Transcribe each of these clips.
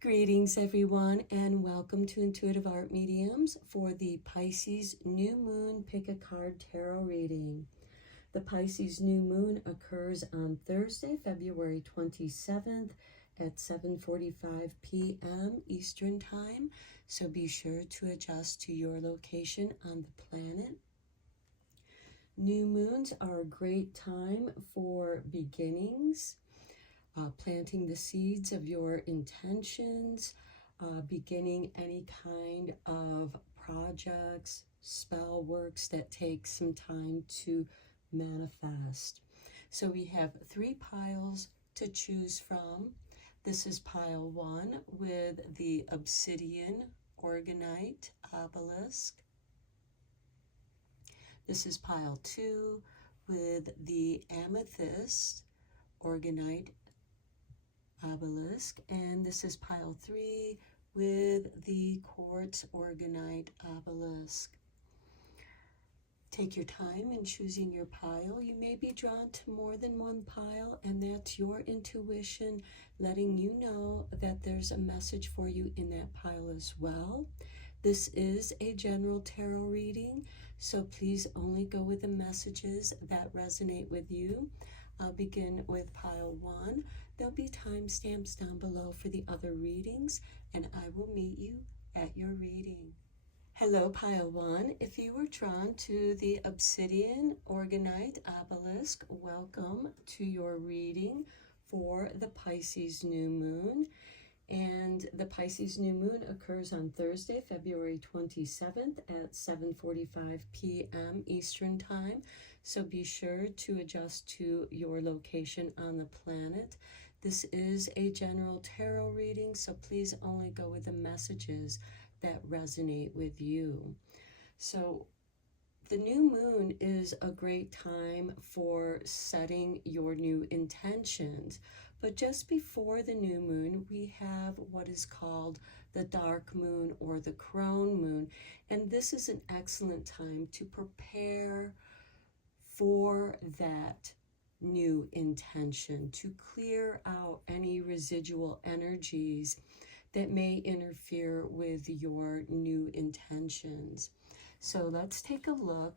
Greetings, everyone, and welcome to Intuitive Art Mediums for the Pisces New Moon Pick a Card Tarot reading. The Pisces New Moon occurs on Thursday, February 27th at 7:45 p.m. Eastern Time, so be sure to adjust to your location on the planet. New moons are a great time for beginnings. Planting the seeds of your intentions, beginning any kind of projects, spell works that take some time to manifest. So we have 3 piles to choose from. This is pile 1 with the obsidian organite obelisk. This is pile 2 with the amethyst organite obelisk, and this is pile 3 with the quartz organite obelisk. Take your time in choosing your pile. You may be drawn to more than one pile, and that's your intuition letting you know that there's a message for you in that pile as well. This is a general tarot reading, so please only go with the messages that resonate with you. I'll begin with pile 1. There'll be timestamps down below for the other readings, and I will meet you at your reading. Hello, pile 1. If you were drawn to the obsidian organite obelisk, welcome to your reading for the Pisces new moon. And the Pisces new moon occurs on Thursday, February 27th at 7:45 p.m. Eastern Time. So be sure to adjust to your location on the planet. This is a general tarot reading, so please only go with the messages that resonate with you. So the new moon is a great time for setting your new intentions. But just before the new moon, we have what is called the dark moon or the crone moon. And this is an excellent time to prepare for that new intention, to clear out any residual energies that may interfere with your new intentions. So let's take a look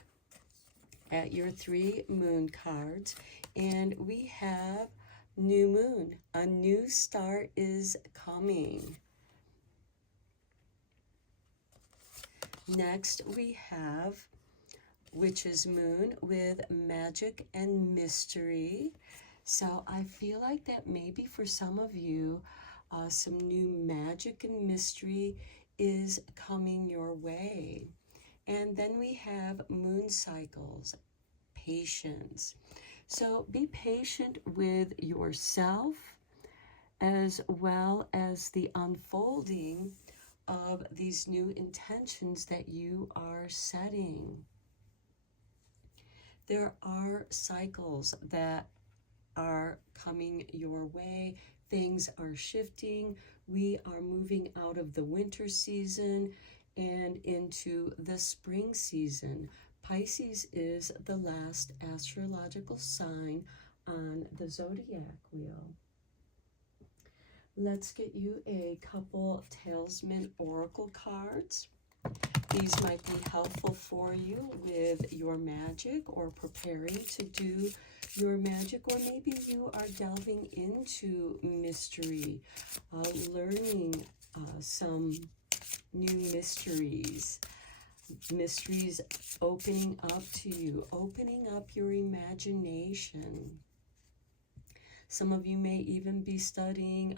at your 3 moon cards, and we have new moon. A new start is coming. Next, we have witch's moon with magic and mystery. So I feel like that maybe for some of you, some new magic and mystery is coming your way. And then we have moon cycles, patience. So be patient with yourself as well as the unfolding of these new intentions that you are setting. There are cycles that are coming your way. Things are shifting. We are moving out of the winter season and into the spring season. Pisces is the last astrological sign on the zodiac wheel. Let's get you a couple of Talisman Oracle cards. These might be helpful for you with your magic or preparing to do your magic, or maybe you are delving into mystery, learning some new mysteries opening up to you, opening up your imagination. Some of you may even be studying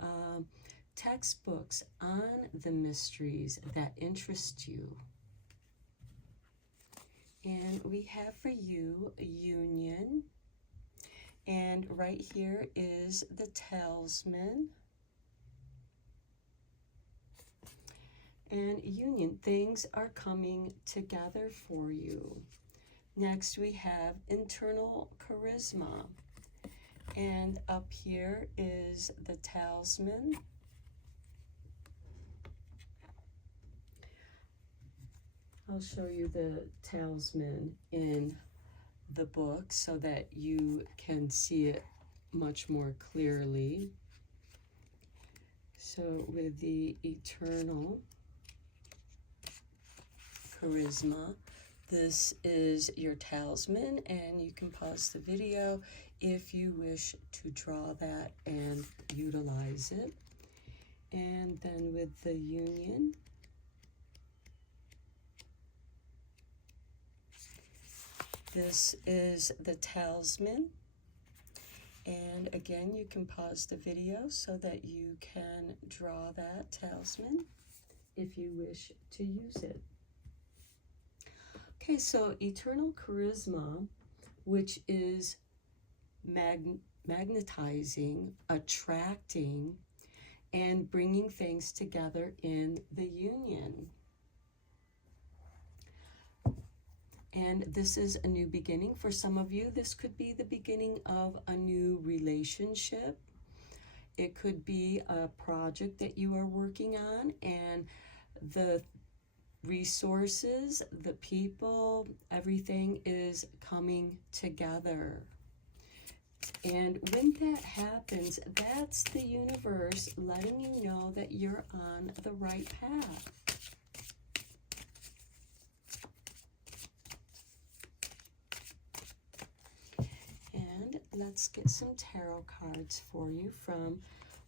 textbooks on the mysteries that interest you. And we have for you union. And right here is the talisman. And union, things are coming together for you. Next we have internal charisma. And up here is the talisman. I'll show you the talisman in the book so that you can see it much more clearly. So with the eternal charisma, this is your talisman, and you can pause the video if you wish to draw that and utilize it. And then with the union, this is the talisman. And again, you can pause the video so that you can draw that talisman if you wish to use it. Okay, so eternal charisma, which is magnetizing, attracting, and bringing things together in the union. And this is a new beginning. For some of you, this could be the beginning of a new relationship. It could be a project that you are working on, and the resources, the people, everything is coming together. And when that happens, that's the universe letting you know that you're on the right path. And let's get some tarot cards for you from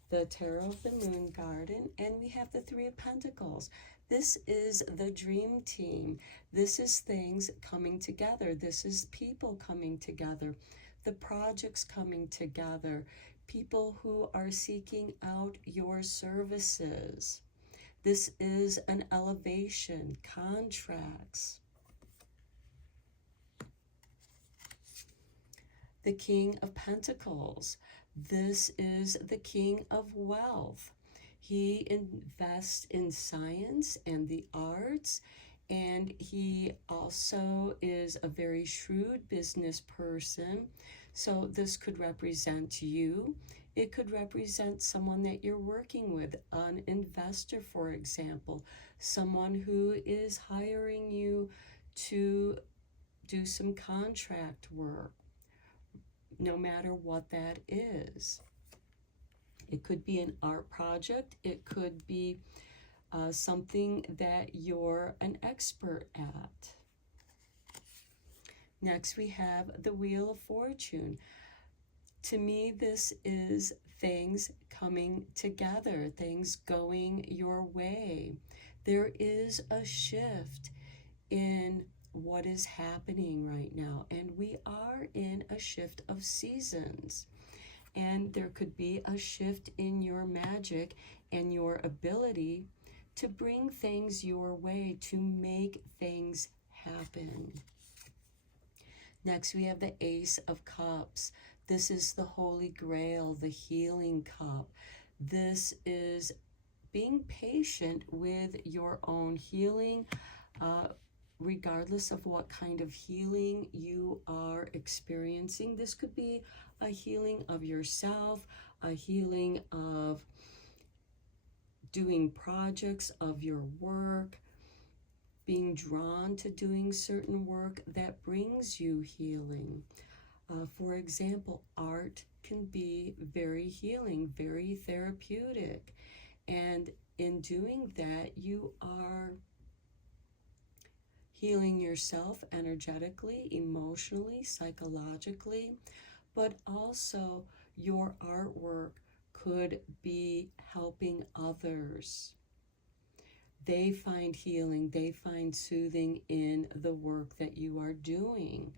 the Tarot of the Moon Garden. And we have the Three of Pentacles. This is the dream team. This is things coming together. This is people coming together. The projects coming together. People who are seeking out your services. This is an elevation, contracts. The King of Pentacles. This is the King of Wealth. He invests in science and the arts, and he also is a very shrewd business person. So this could represent you. It could represent someone that you're working with, an investor, for example, someone who is hiring you to do some contract work, no matter what that is. It could be an art project. It could be something that you're an expert at. Next, we have the Wheel of Fortune. To me, this is things coming together, things going your way. There is a shift in what is happening right now, and we are in a shift of seasons. And there could be a shift in your magic and your ability to bring things your way, to make things happen. Next, we have the Ace of Cups. This is the Holy Grail, the healing cup. This is being patient with your own healing, regardless of what kind of healing you are experiencing. This could be a healing of yourself, a healing of doing projects of your work, being drawn to doing certain work that brings you healing. For example, art can be very healing, very therapeutic. And in doing that, you are healing yourself energetically, emotionally, psychologically, but also your artwork could be helping others. They find healing, they find soothing in the work that you are doing,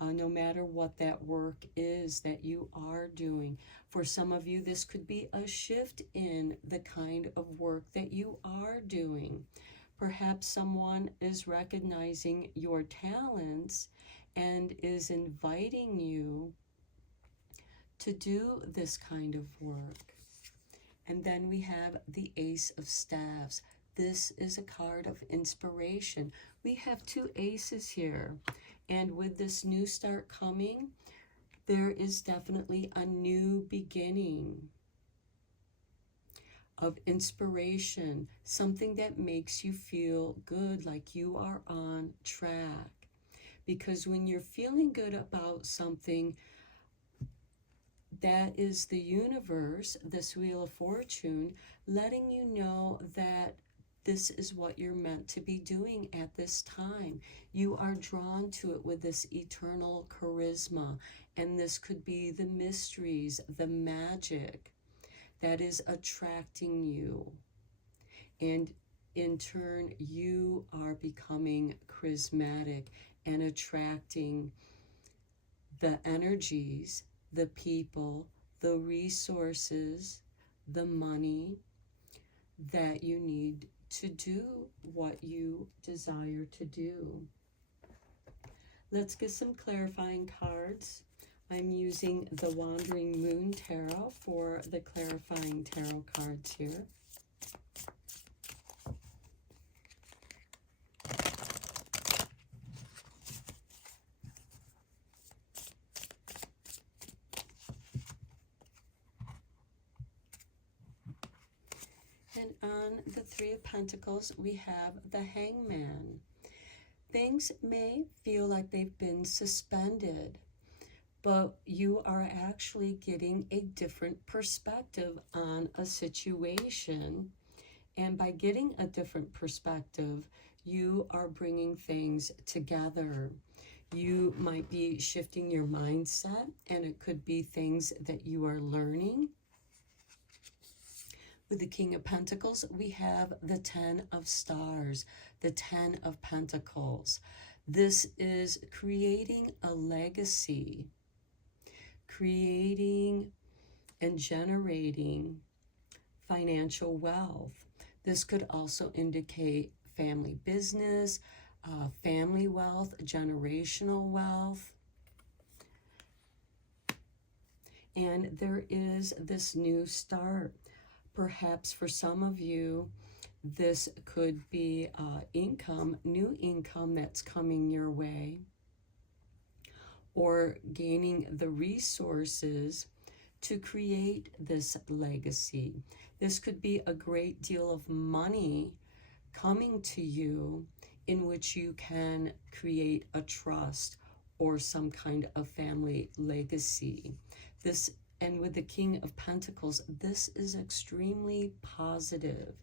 no matter what that work is that you are doing. For some of you, this could be a shift in the kind of work that you are doing. Perhaps someone is recognizing your talents and is inviting you to do this kind of work. And then we have the Ace of Staves. This is a card of inspiration. We have two aces here. And with this new start coming, there is definitely a new beginning of inspiration, something that makes you feel good, like you are on track. Because when you're feeling good about something, that is the universe, this Wheel of Fortune, letting you know that this is what you're meant to be doing at this time. You are drawn to it with this eternal charisma, and this could be the mysteries, the magic that is attracting you. And in turn, you are becoming charismatic and attracting the energies, the people, the resources, the money that you need to do what you desire to do. Let's get some clarifying cards. I'm using the Wandering Moon Tarot for the clarifying tarot cards here. And on the Three of Pentacles, we have the Hangman. Things may feel like they've been suspended, but you are actually getting a different perspective on a situation. And by getting a different perspective, you are bringing things together. You might be shifting your mindset, and it could be things that you are learning. With the King of Pentacles, we have the 10 of Stars, the 10 of Pentacles. This is creating a legacy, creating and generating financial wealth. This could also indicate family business, family wealth, generational wealth. And there is this new start. Perhaps for some of you, this could be income, new income that's coming your way, or gaining the resources to create this legacy. This could be a great deal of money coming to you in which you can create a trust or some kind of family legacy. And with the King of Pentacles, this is extremely positive,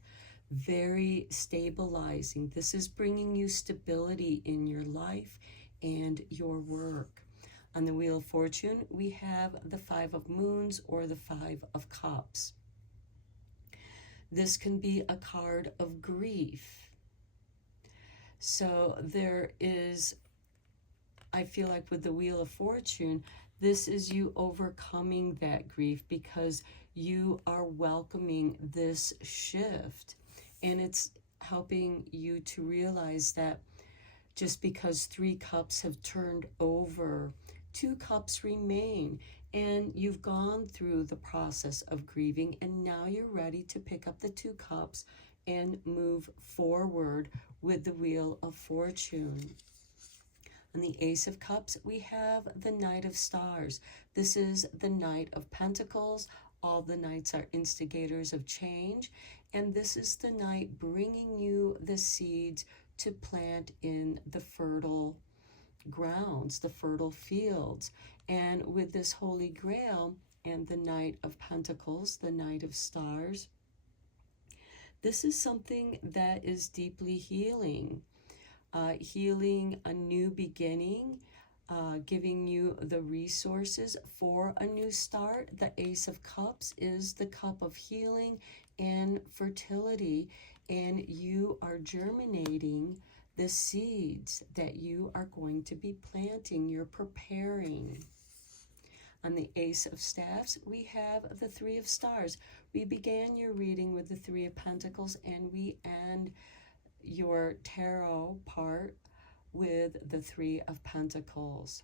very stabilizing. This is bringing you stability in your life and your work. On the Wheel of Fortune, we have the Five of Moons or the Five of Cups. This can be a card of grief. So there is, I feel like with the Wheel of Fortune, this is you overcoming that grief because you are welcoming this shift. And it's helping you to realize that just because 3 cups have turned over, 2 cups remain. And you've gone through the process of grieving, and now you're ready to pick up the 2 cups and move forward with the Wheel of Fortune. On the Ace of Cups, we have the Knight of Stars. This is the Knight of Pentacles. All the knights are instigators of change, and this is the knight bringing you the seeds to plant in the fertile grounds, the fertile fields. And with this Holy Grail and the Knight of Pentacles, the Knight of Stars, this is something that is deeply healing. Healing a new beginning, giving you the resources for a new start. The Ace of Cups is the cup of healing and fertility, and you are germinating the seeds that you are going to be planting. You're preparing. On the Ace of Staffs, we have the Three of Stars. We began your reading with the Three of Pentacles, and we end your tarot part with the Three of Pentacles.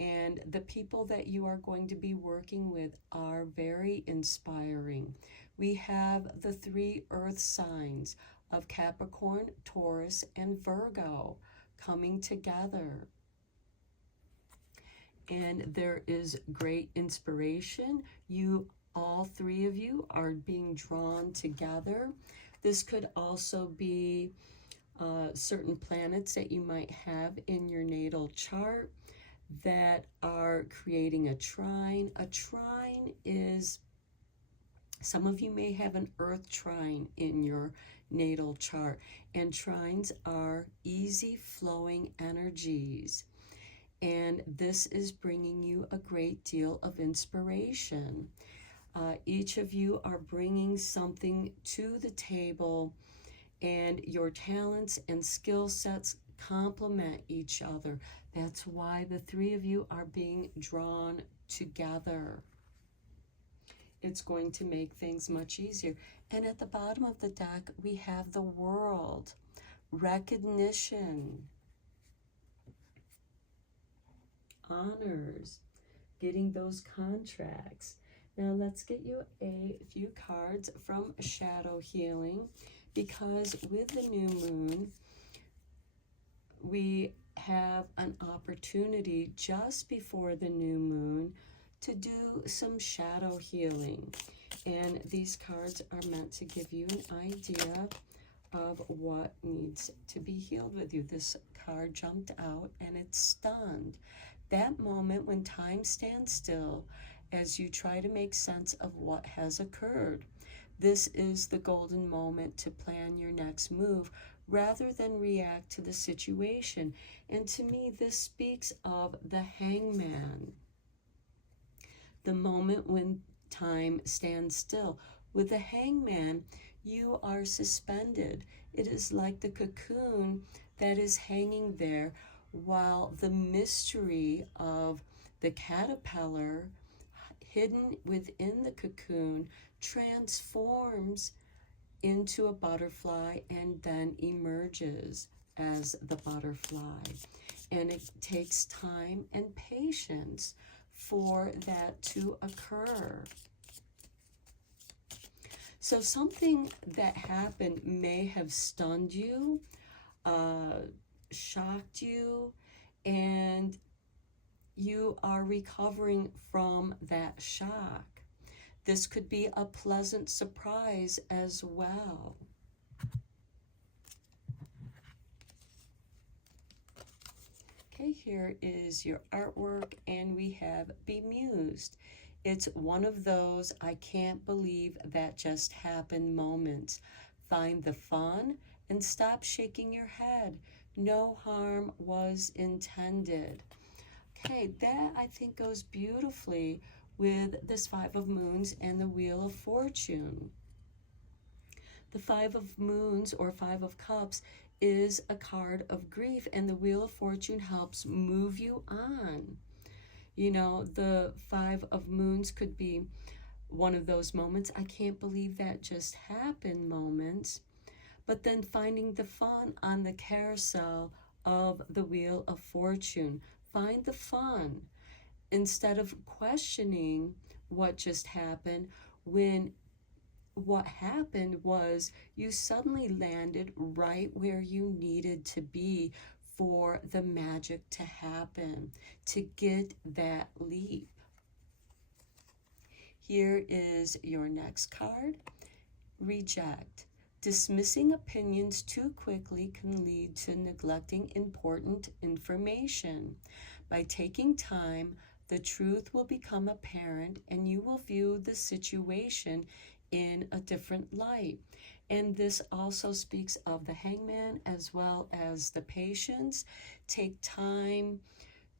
And the people that you are going to be working with are very inspiring. We have the 3 earth signs of Capricorn, Taurus, and Virgo coming together. And there is great inspiration. All 3 of you are being drawn together. This could also be certain planets that you might have in your natal chart that are creating a trine. A trine is, some of you may have an earth trine in your natal chart, and trines are easy flowing energies. And this is bringing you a great deal of inspiration. Each of you are bringing something to the table, and your talents and skill sets complement each other. That's why the three of you are being drawn together. It's going to make things much easier. And at the bottom of the deck, we have the World, recognition, honors, getting those contracts. Now let's get you a few cards from Shadow Healing, because with the new moon, we have an opportunity just before the new moon to do some shadow healing. And these cards are meant to give you an idea of what needs to be healed with you. This card jumped out and it's stunned. That moment when time stands still as you try to make sense of what has occurred. This is the golden moment to plan your next move rather than react to the situation. And to me, this speaks of the Hangman. The moment when time stands still. With the Hangman, you are suspended. It is like the cocoon that is hanging there while the mystery of the caterpillar hidden within the cocoon transforms into a butterfly and then emerges as the butterfly. And it takes time and patience for that to occur. So something that happened may have stunned you, shocked you, and you are recovering from that shock. This could be a pleasant surprise as well. Okay, here is your artwork, and we have Bemused. It's one of those I can't believe that just happened moments. Find the fun and stop shaking your head. No harm was intended. Okay, that I think goes beautifully with this Five of Moons and the Wheel of Fortune. The Five of Moons or Five of Cups is a card of grief, and the Wheel of Fortune helps move you on. You know, the Five of Moons could be one of those moments, I can't believe that just happened moments, but then finding the fun on the carousel of the Wheel of Fortune. Find the fun instead of questioning what just happened, when what happened was you suddenly landed right where you needed to be for the magic to happen, to get that leap. Here is your next card, Reject. Dismissing opinions too quickly can lead to neglecting important information. By taking time, the truth will become apparent and you will view the situation in a different light. And this also speaks of the Hangman as well as the Patience. Take time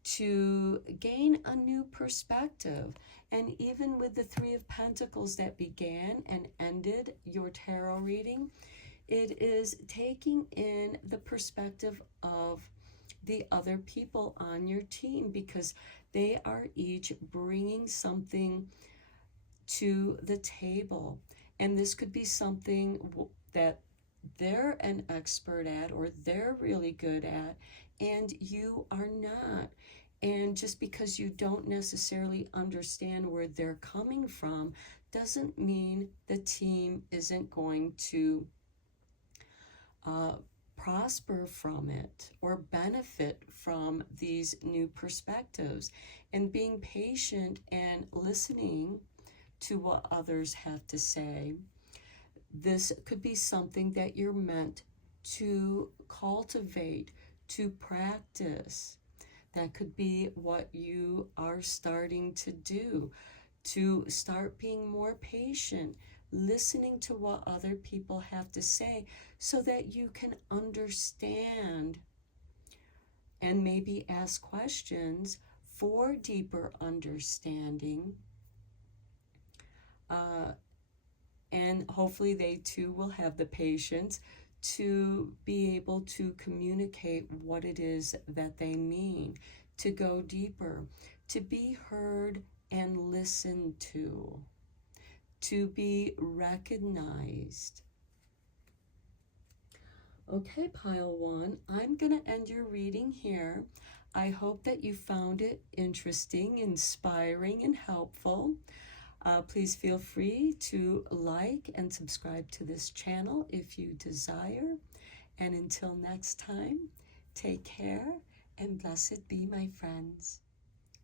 to gain a new perspective. And even with the Three of Pentacles that began and ended your tarot reading, it is taking in the perspective of the other people on your team, because they are each bringing something to the table. And this could be something that they're an expert at or they're really good at and you are not. And just because you don't necessarily understand where they're coming from doesn't mean the team isn't going to prosper from it or benefit from these new perspectives. And being patient and listening to what others have to say, this could be something that you're meant to cultivate, to practice. That could be what you are starting to do, to start being more patient, listening to what other people have to say so that you can understand and maybe ask questions for deeper understanding. And hopefully they too will have the patience to be able to communicate what it is that they mean, to go deeper, to be heard and listened to be recognized. Okay, pile one, I'm going to end your reading here. I hope that you found it interesting, inspiring, and helpful. Please feel free to like and subscribe to this channel if you desire. And until next time, take care and blessed be, my friends.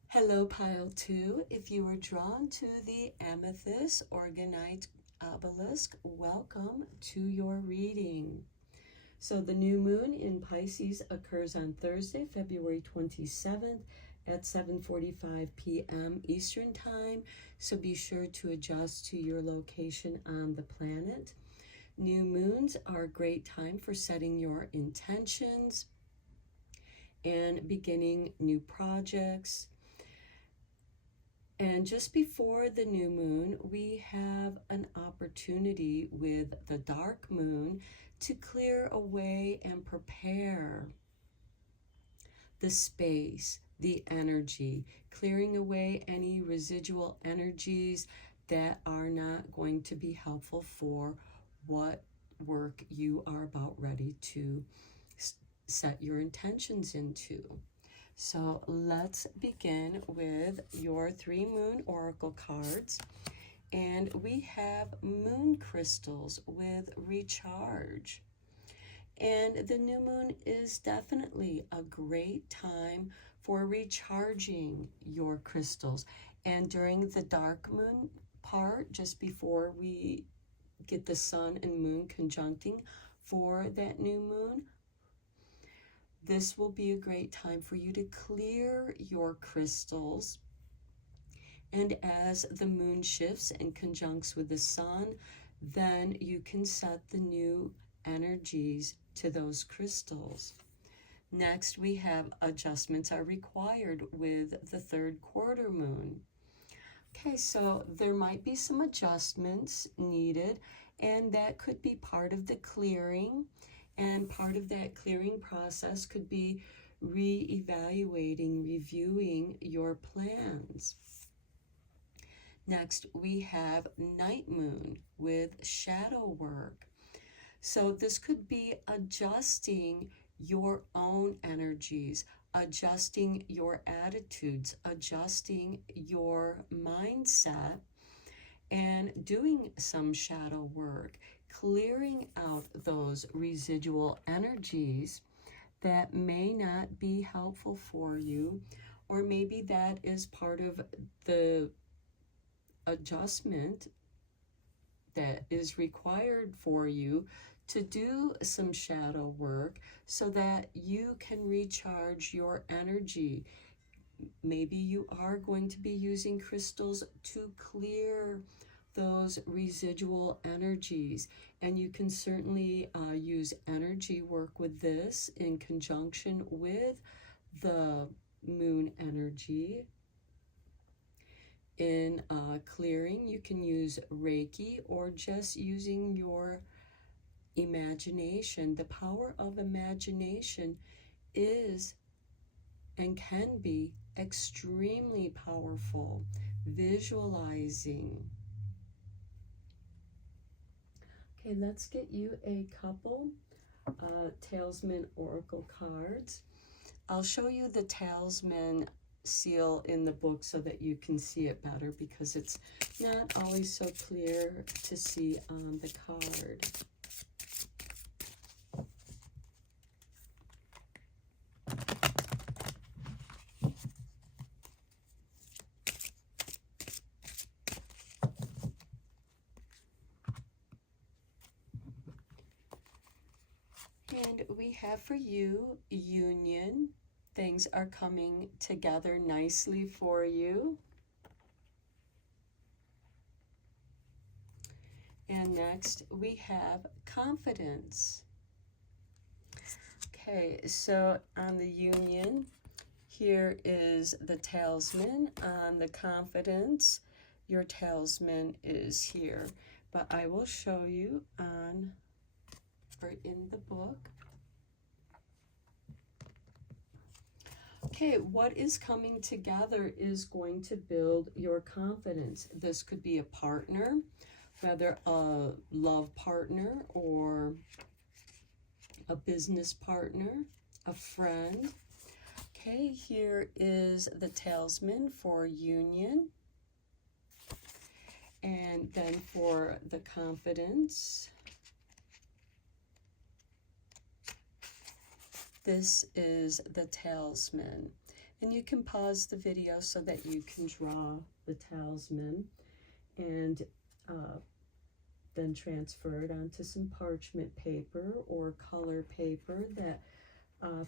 Hello, pile 2. If you were drawn to the amethyst organite obelisk, welcome to your reading. So the new moon in Pisces occurs on Thursday, February 27th at 7:45 p.m. Eastern Time, so be sure to adjust to your location on the planet. New moons are a great time for setting your intentions and beginning new projects. And just before the new moon, we have an opportunity with the dark moon to clear away and prepare the space, the energy, clearing away any residual energies that are not going to be helpful for what work you are about ready to set your intentions into. So let's begin with your 3 moon oracle cards. And we have moon crystals with recharge. And the new moon is definitely a great time for recharging your crystals. And during the dark moon part, just before we get the sun and moon conjuncting for that new moon, this will be a great time for you to clear your crystals. And as the moon shifts and conjuncts with the sun, then you can set the new energies to those crystals. Next, we have adjustments are required with the 3rd quarter moon. Okay, so there might be some adjustments needed, and that could be part of the clearing. And part of that clearing process could be re-evaluating, reviewing your plans. Next, we have night moon with shadow work. So this could be adjusting your own energies, adjusting your attitudes, adjusting your mindset, and doing some shadow work, clearing out those residual energies that may not be helpful for you, or maybe that is part of the adjustment that is required for you to do some shadow work so that you can recharge your energy. Maybe you are going to be using crystals to clear those residual energies, and you can certainly use energy work with this in conjunction with the moon energy. In clearing, you can use Reiki or just using your imagination. The power of imagination is and can be extremely powerful. Visualizing. Okay, let's get you a couple Talisman Oracle cards. I'll show you the Talisman seal in the book so that you can see it better, because it's not always so clear to see on the card. And we have for you union, things are coming together nicely for you. And next we have confidence. Okay, so on the union, here is the talisman. On the confidence, your talisman is here. But I will show you on or in the book. Okay, what is coming together is going to build your confidence. This could be a partner, whether a love partner or a business partner, a friend. Okay, here is the talisman for union. And then for the confidence, this is the talisman. And you can pause the video so that you can draw the talisman and then transfer it onto some parchment paper or color paper that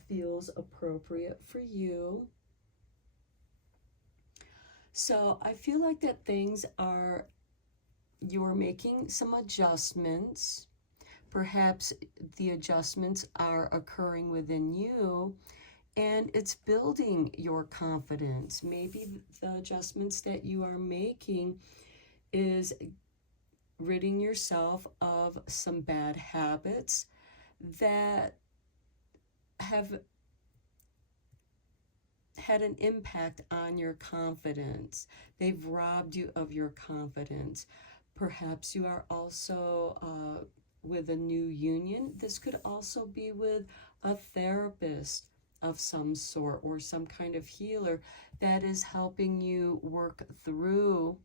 feels appropriate for you. So I feel like that things are, you're making some adjustments. Perhaps the adjustments are occurring within you and it's building your confidence. Maybe the adjustments that you are making is ridding yourself of some bad habits that have had an impact on your confidence. They've robbed you of your confidence. Perhaps you are also with a new union. This could also be with a therapist of some sort or some kind of healer that is helping you work through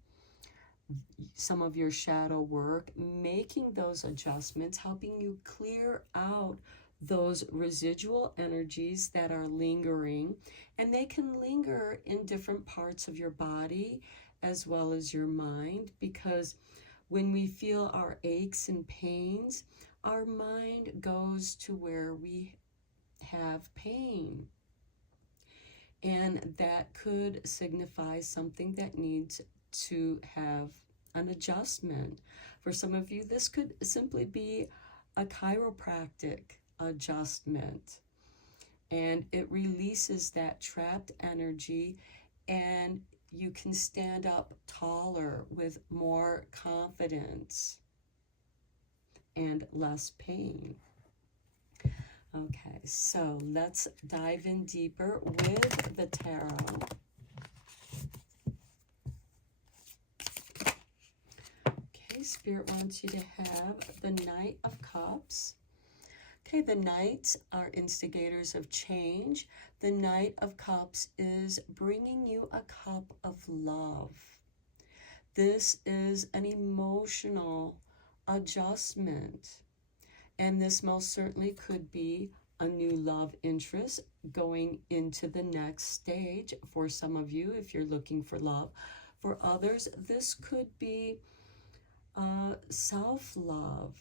some of your shadow work, making those adjustments, helping you clear out those residual energies that are lingering. And they can linger in different parts of your body as well as your mind, because when we feel our aches and pains, our mind goes to where we have pain. And that could signify something that needs to have an adjustment. For some of you, this could simply be a chiropractic adjustment. And it releases that trapped energy and you can stand up taller with more confidence and less pain. Okay, so let's dive in deeper with the tarot. Okay, Spirit wants you to have the Knight of Cups. Okay, the Knights are instigators of change. The Knight of Cups is bringing you a cup of love. This is an emotional adjustment. And this most certainly could be a new love interest going into the next stage for some of you if you're looking for love. For others, this could be self-love.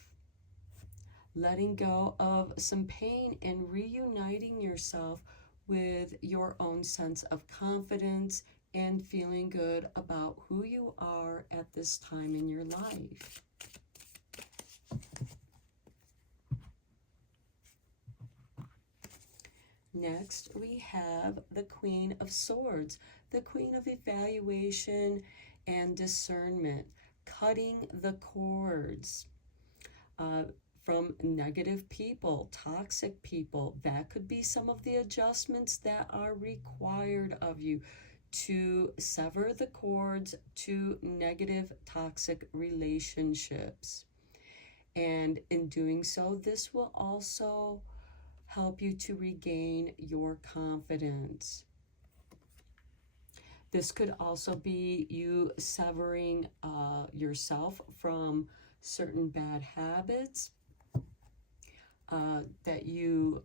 Letting go of some pain and reuniting yourself with your own sense of confidence and feeling good about who you are at this time in your life. Next, we have the Queen of Swords, the Queen of Evaluation and Discernment, cutting the cords from negative people, toxic people. That could be some of the adjustments that are required of you to sever the cords to negative, toxic relationships. And in doing so, this will also help you to regain your confidence. This could also be you severing yourself from certain bad habits that you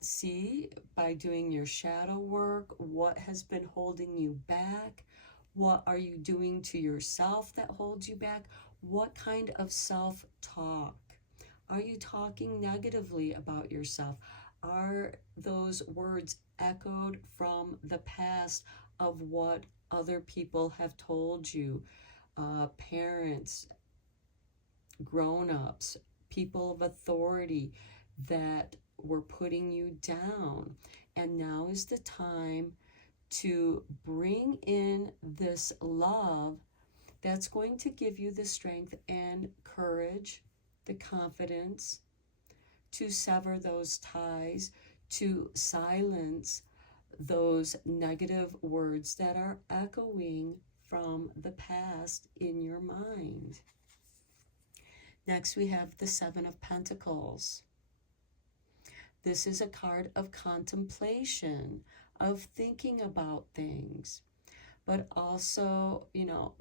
see by doing your shadow work. What has been holding you back? What are you doing to yourself that holds you back? What kind of self-talk? Are you talking negatively about yourself? are those words echoed from the past of what other people have told you? Parents, grown-ups, people of authority that were putting you down. And now is the time to bring in this love that's going to give you the strength and courage, the confidence to sever those ties, to silence those negative words that are echoing from the past in your mind. Next, we have the Seven of Pentacles. This is a card of contemplation, of thinking about things. But also,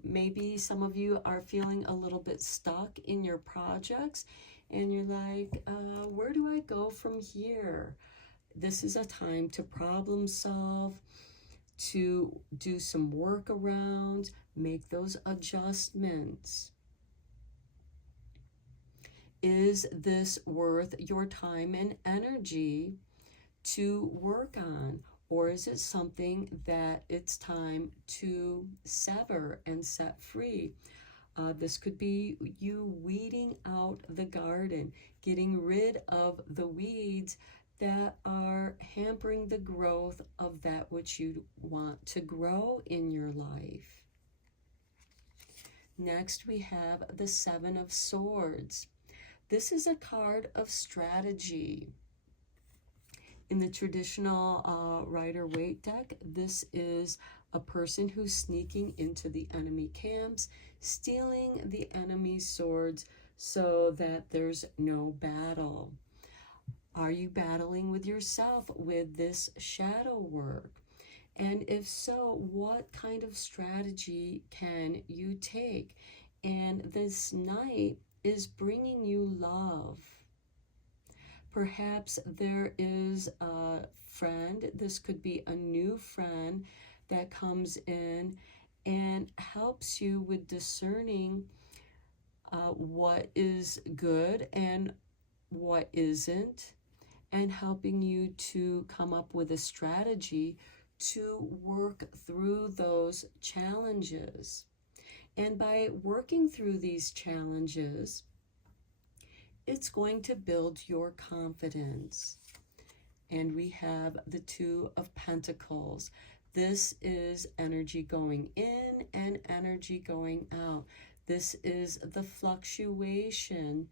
maybe some of you are feeling a little bit stuck in your projects and you're like, where do I go from here? This is a time to problem solve, to do some workarounds, make those adjustments. Is this worth your time and energy to work on? Or is it something that it's time to sever and set free? This could be you weeding out the garden, getting rid of the weeds that are hampering the growth of that which you want to grow in your life. Next, we have the Seven of Swords. This is a card of strategy. In the traditional Rider-Waite deck, this is a person who's sneaking into the enemy camps, stealing the enemy's swords so that there's no battle. Are you battling with yourself with this shadow work? And if so, what kind of strategy can you take? And this Knight is bringing you love. Perhaps there is a friend, this could be a new friend that comes in and helps you with discerning what is good and what isn't, and helping you to come up with a strategy to work through those challenges. And by working through these challenges, it's going to build your confidence. And we have the Two of Pentacles. This is energy going in and energy going out. This is the fluctuation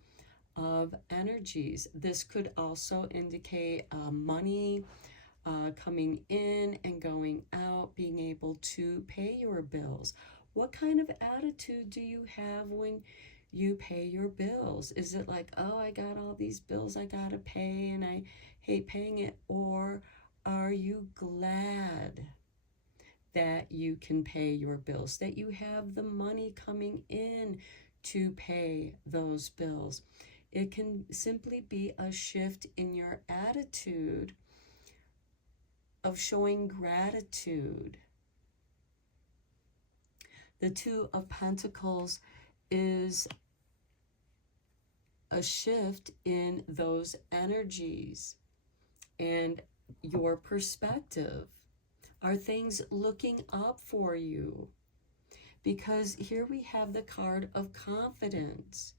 of energies. This could also indicate money coming in and going out, being able to pay your bills. What kind of attitude do you have when you pay your bills? Is it like, oh, I got all these bills I gotta pay and I hate paying it? Or are you glad that you can pay your bills, that you have the money coming in to pay those bills? It can simply be a shift in your attitude of showing gratitude. The Two of Pentacles is a shift in those energies and your perspective. Are things looking up for you? Because here we have the card of confidence.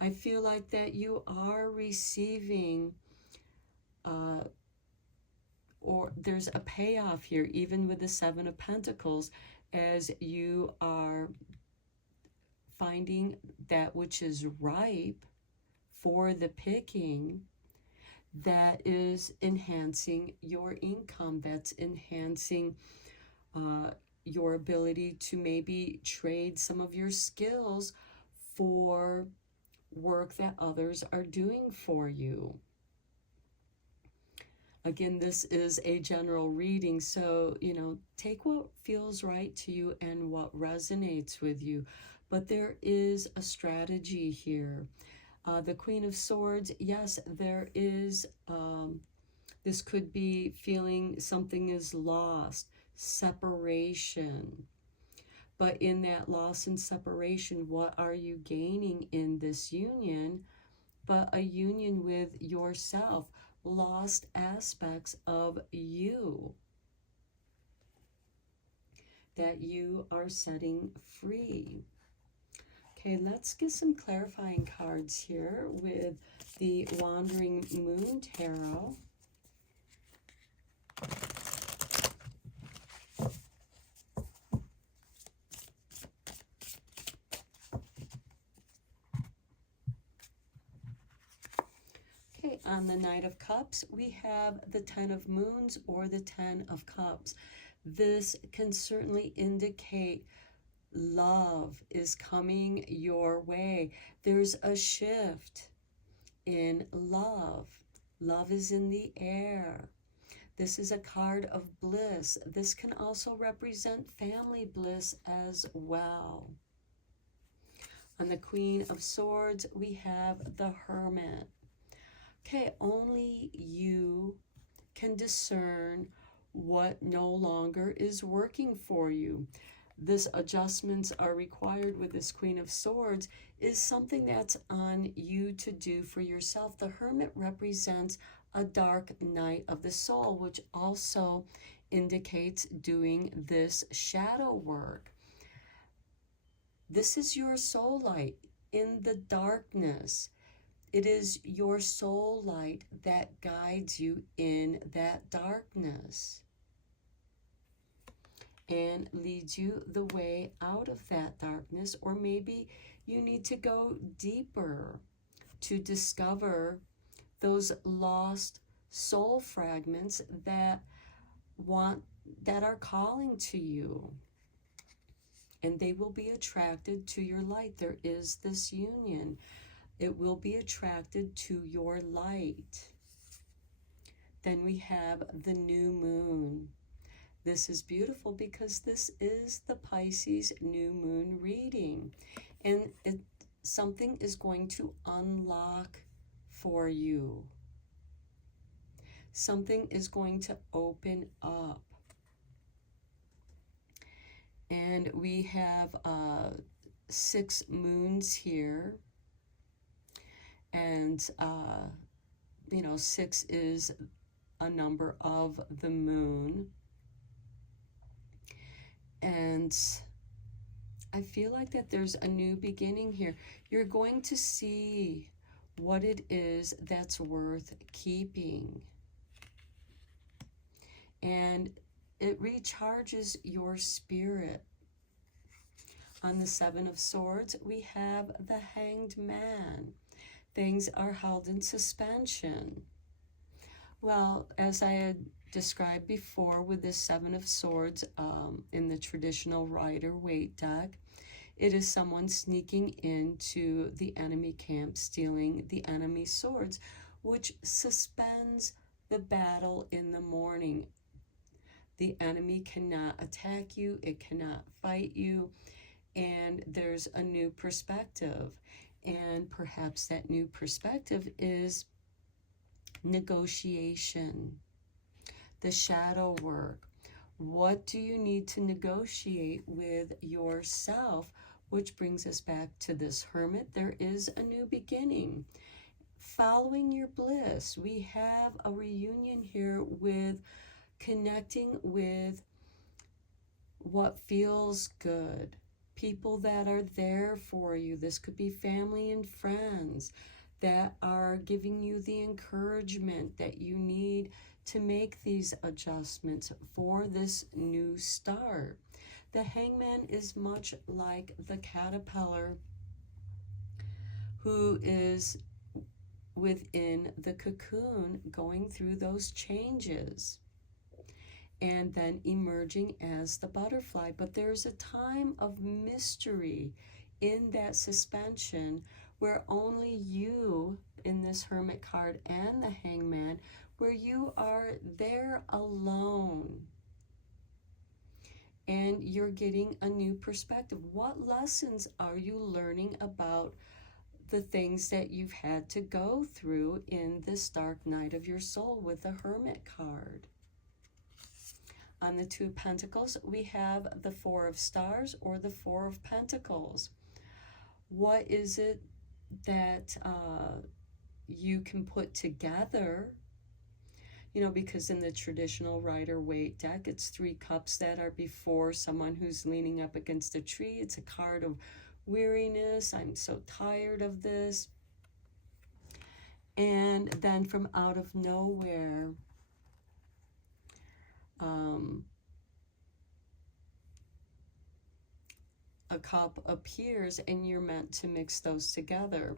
I feel like that you are receiving or there's a payoff here, even with the Seven of Pentacles, as you are finding that which is ripe for the picking, that is enhancing your income, that's enhancing your ability to maybe trade some of your skills for work that others are doing for you. Again, this is a general reading, so, take what feels right to you and what resonates with you. But there is a strategy here. The Queen of Swords, yes, there is, this could be feeling something is lost, separation. But in that loss and separation, what are you gaining in this union? But a union with yourself, lost aspects of you that you are setting free. Okay, let's get some clarifying cards here with the Wandering Moon Tarot. Okay, on the Knight of Cups, we have the Ten of Moons or the Ten of Cups. This can certainly indicate love is coming your way. There's a shift in love. Love is in the air. This is a card of bliss. This can also represent family bliss as well. On the Queen of Swords, we have the Hermit. Okay, only you can discern what no longer is working for you. This adjustments are required with this Queen of Swords is something that's on you to do for yourself. The Hermit represents a dark night of the soul, which also indicates doing this shadow work. This is your soul light in the darkness. It is your soul light that guides you in that darkness and leads you the way out of that darkness. Or maybe you need to go deeper to discover those lost soul fragments that are calling to you, and they will be attracted to your light. There is this union. It will be attracted to your light. Then we have the new moon. This is beautiful because this is the Pisces new moon reading, and something is going to unlock for you. Something is going to open up. And we have 6 moons here. And, 6 is a number of the moon. And I feel like that there's a new beginning here. You're going to see what it is that's worth keeping. And it recharges your spirit. On the 7 of Swords, we have the Hanged Man. Things are held in suspension. Well, as I had described before with this 7 of Swords in the traditional Rider-Waite deck, it is someone sneaking into the enemy camp, stealing the enemy swords, which suspends the battle in the morning. The enemy cannot attack you, it cannot fight you, and there's a new perspective. And perhaps that new perspective is negotiation, the shadow work. What do you need to negotiate with yourself? Which brings us back to this Hermit. There is a new beginning. Following your bliss, we have a reunion here with connecting with what feels good. People that are there for you. This could be family and friends that are giving you the encouragement that you need to make these adjustments for this new start. The Hangman is much like the caterpillar who is within the cocoon going through those changes and then emerging as the butterfly. But there's a time of mystery in that suspension where only you, in this Hermit card and the Hangman, where you are there alone and you're getting a new perspective. What lessons are you learning about the things that you've had to go through in this dark night of your soul with the Hermit card? On the 2 of Pentacles, we have the 4 of Stars or the 4 of Pentacles. What is it that you can put together You know, because in the traditional Rider-Waite deck, it's 3 cups that are before someone who's leaning up against a tree. It's a card of weariness. I'm so tired of this. And then from out of nowhere, a cup appears, and you're meant to mix those together.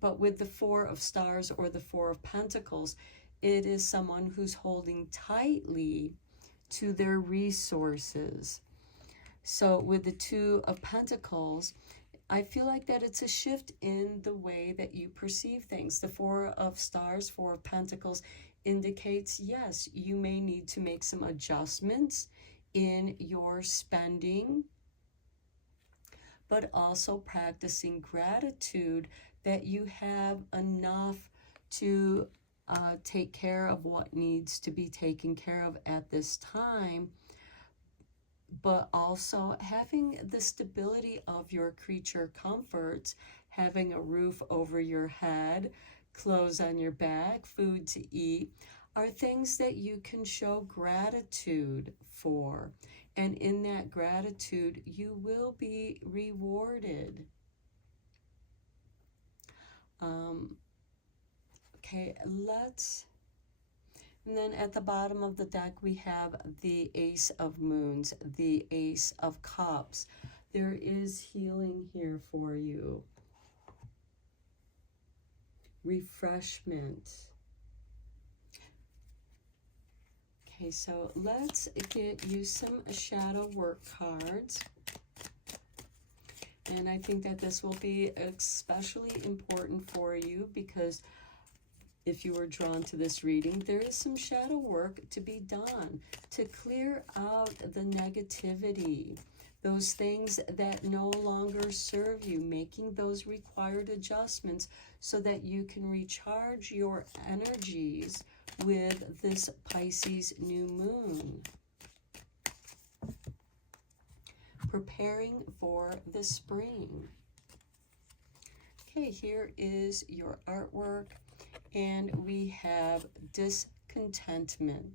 But with the 4 of Stars or the 4 of Pentacles, it is someone who's holding tightly to their resources. So with the 2 of Pentacles, I feel like that it's a shift in the way that you perceive things. The 4 of Stars, 4 of Pentacles indicates, yes, you may need to make some adjustments in your spending, but also practicing gratitude that you have enough to take care of what needs to be taken care of at this time, but also having the stability of your creature comforts, having a roof over your head, clothes on your back, food to eat, are things that you can show gratitude for. And in that gratitude, you will be rewarded. Okay, and then at the bottom of the deck, we have the Ace of Moons, the Ace of Cups. There is healing here for you. Refreshment. Okay, so let's get you some shadow work cards. And I think that this will be especially important for you because if you were drawn to this reading, there is some shadow work to be done to clear out the negativity, those things that no longer serve you, making those required adjustments so that you can recharge your energies with this Pisces new moon. Preparing for the spring. Okay, here is your artwork, and we have discontentment.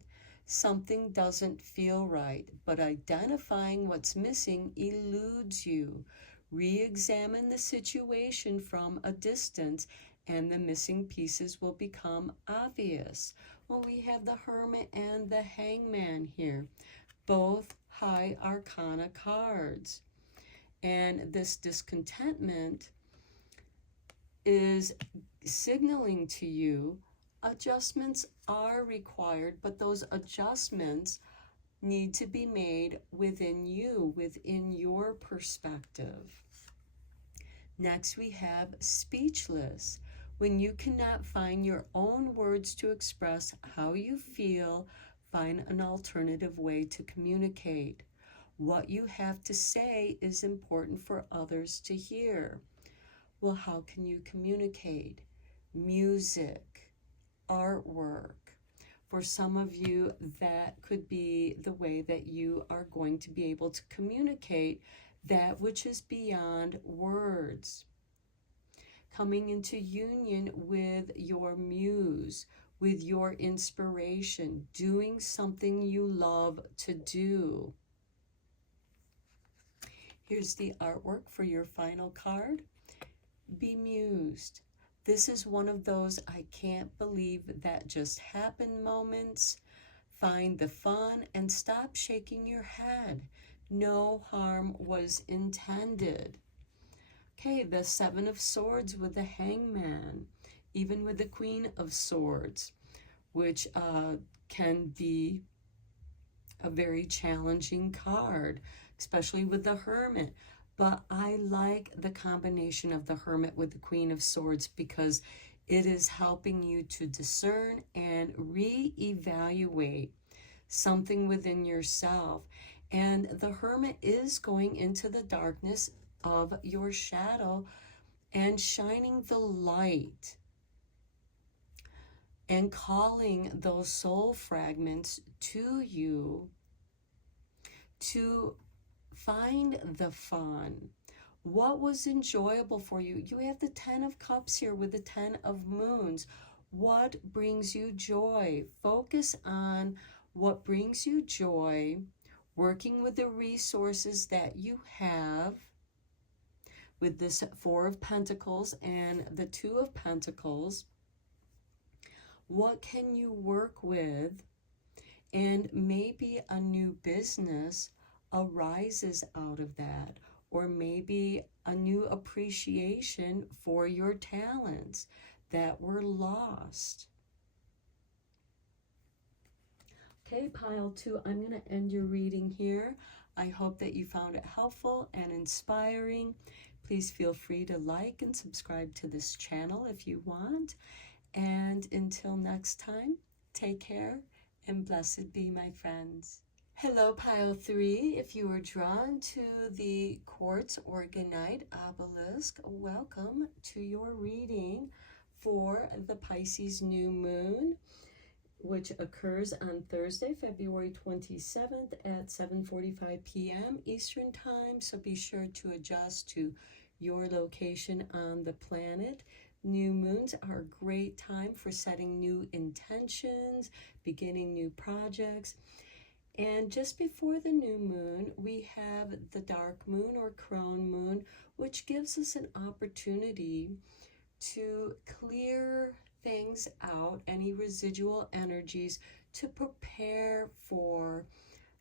Something doesn't feel right, but identifying what's missing eludes you. Re-examine the situation from a distance, and the missing pieces will become obvious. Well, we have the Hermit and the Hangman here, both High Arcana cards. And this discontentment is signaling to you adjustments are required, but those adjustments need to be made within you, within your perspective. Next, we have speechless. When you cannot find your own words to express how you feel, find an alternative way to communicate. What you have to say is important for others to hear. Well, how can you communicate? Music, artwork. For some of you, that could be the way that you are going to be able to communicate that which is beyond words. Coming into union with your muse, with your inspiration, doing something you love to do. Here's the artwork for your final card. Bemused. This is one of those I can't believe that just happened moments. Find the fun and stop shaking your head. No harm was intended. Okay, the Seven of Swords with the Hangman, even with the Queen of Swords, which can be a very challenging card, especially with the Hermit. But I like the combination of the Hermit with the Queen of Swords because it is helping you to discern and reevaluate something within yourself. And the Hermit is going into the darkness of your shadow and shining the light and calling those soul fragments to you to find the fun. What was enjoyable for you? You have the 10 of Cups here with the 10 of Moons. what brings you joy. Focus on what brings you joy, working with the resources that you have. With this Four of Pentacles and the Two of Pentacles, what can you work with? And maybe a new business arises out of that, or maybe a new appreciation for your talents that were lost. Okay, pile 2, I'm going to end your reading here. I hope that you found it helpful and inspiring. Please feel free to like and subscribe to this channel if you want. And until next time, take care and blessed be, my friends. Hello, pile 3. If you were drawn to the Quartz Orgonite Obelisk, welcome to your reading for the Pisces new moon, which occurs on Thursday, February 27th at 7:45 p.m. Eastern Time. So be sure to adjust to your location on the planet. New moons are a great time for setting new intentions, beginning new projects. And just before the new moon, we have the dark moon or crone moon, which gives us an opportunity to clear things out, any residual energies, to prepare for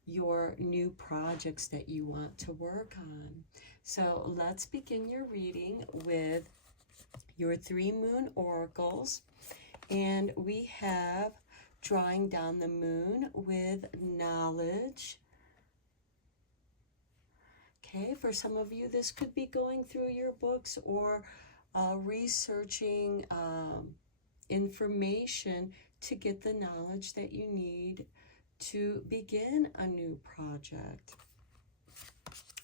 your new projects that you want to work on. So let's begin your reading with your 3 moon oracles. And we have drawing down the moon with knowledge. Okay, for some of you, this could be going through your books or researching information to get the knowledge that you need to begin a new project.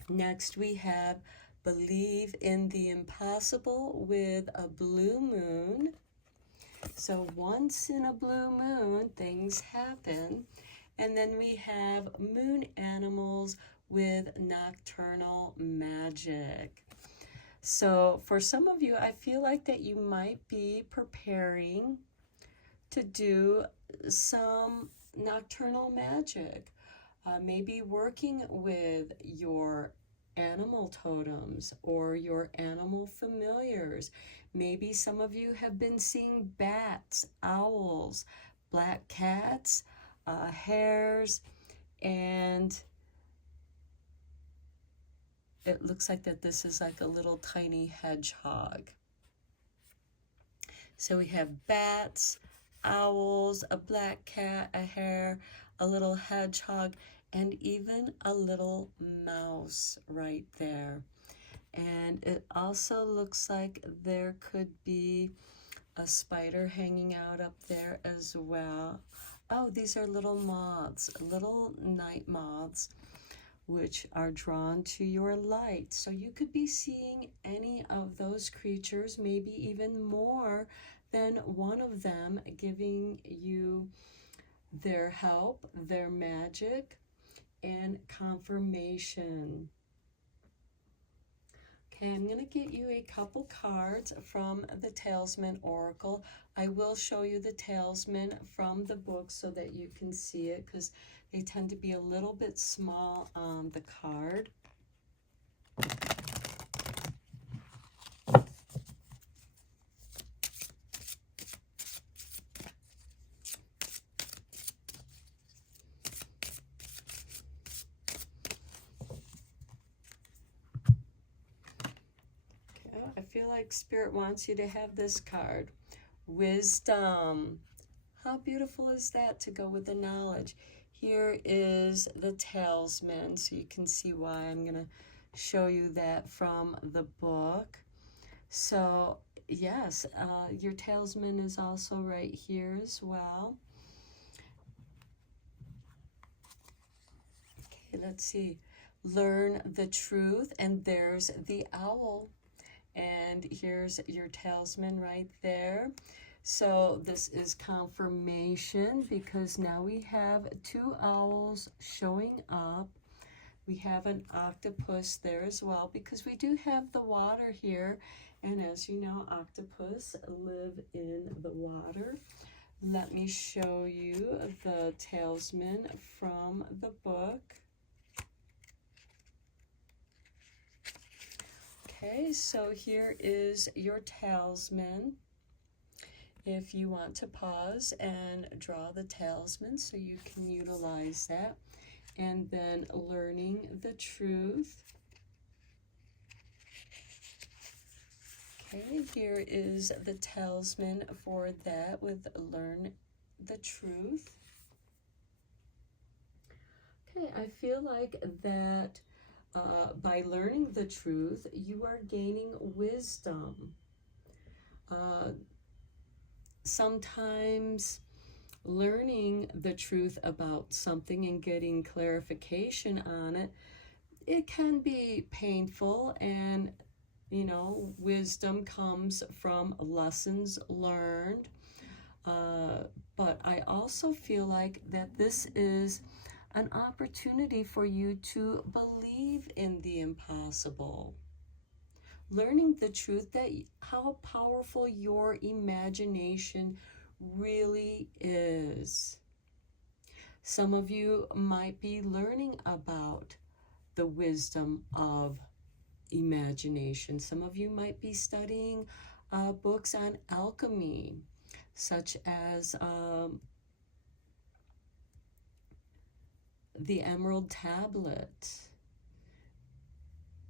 Next, we have believe in the impossible with a blue moon. So once in a blue moon, things happen. And then we have moon animals with nocturnal magic. So for some of you, I feel like that you might be preparing to do some nocturnal magic. Maybe working with your animal totems or your animal familiars. Maybe some of you have been seeing bats, owls, black cats, hares, and it looks like that this is like a little tiny hedgehog. So we have bats, owls, a black cat, a hare, a little hedgehog, and even a little mouse right there. And it also looks like there could be a spider hanging out up there as well. Oh, these are little moths, little night moths, which are drawn to your light. So you could be seeing any of those creatures, maybe even more than one of them, giving you their help, their magic, and confirmation. Okay, I'm going to get you a couple cards from the Talisman Oracle. I will show you the Talisman from the book so that you can see it, because they tend to be a little bit small on the card. I feel like Spirit wants you to have this card, Wisdom. How beautiful is that to go with the knowledge? Here is the Talisman, so you can see why I'm going to show you that from the book. So, yes, your Talisman is also right here as well. Okay, let's see. Learn the truth, and there's the owl. And here's your Talisman right there. So this is confirmation, because now we have 2 owls showing up. We have an octopus there as well, because we do have the water here, And as you know, octopus live in the water. Let me show you the talisman from the book. Okay, so here is your talisman. If you want to pause and draw the talisman so you can utilize that. And then learning the truth. Okay, here is the talisman for that with learn the truth. Okay, I feel like that by learning the truth, you are gaining wisdom. Sometimes learning the truth about something and getting clarification on it, it can be painful, and you know, wisdom comes from lessons learned. But I also feel like that this is an opportunity for you to believe in the impossible. Learning the truth that how powerful your imagination really is. Some of you might be learning about the wisdom of imagination. Some of you might be studying books on alchemy, such as the Emerald Tablet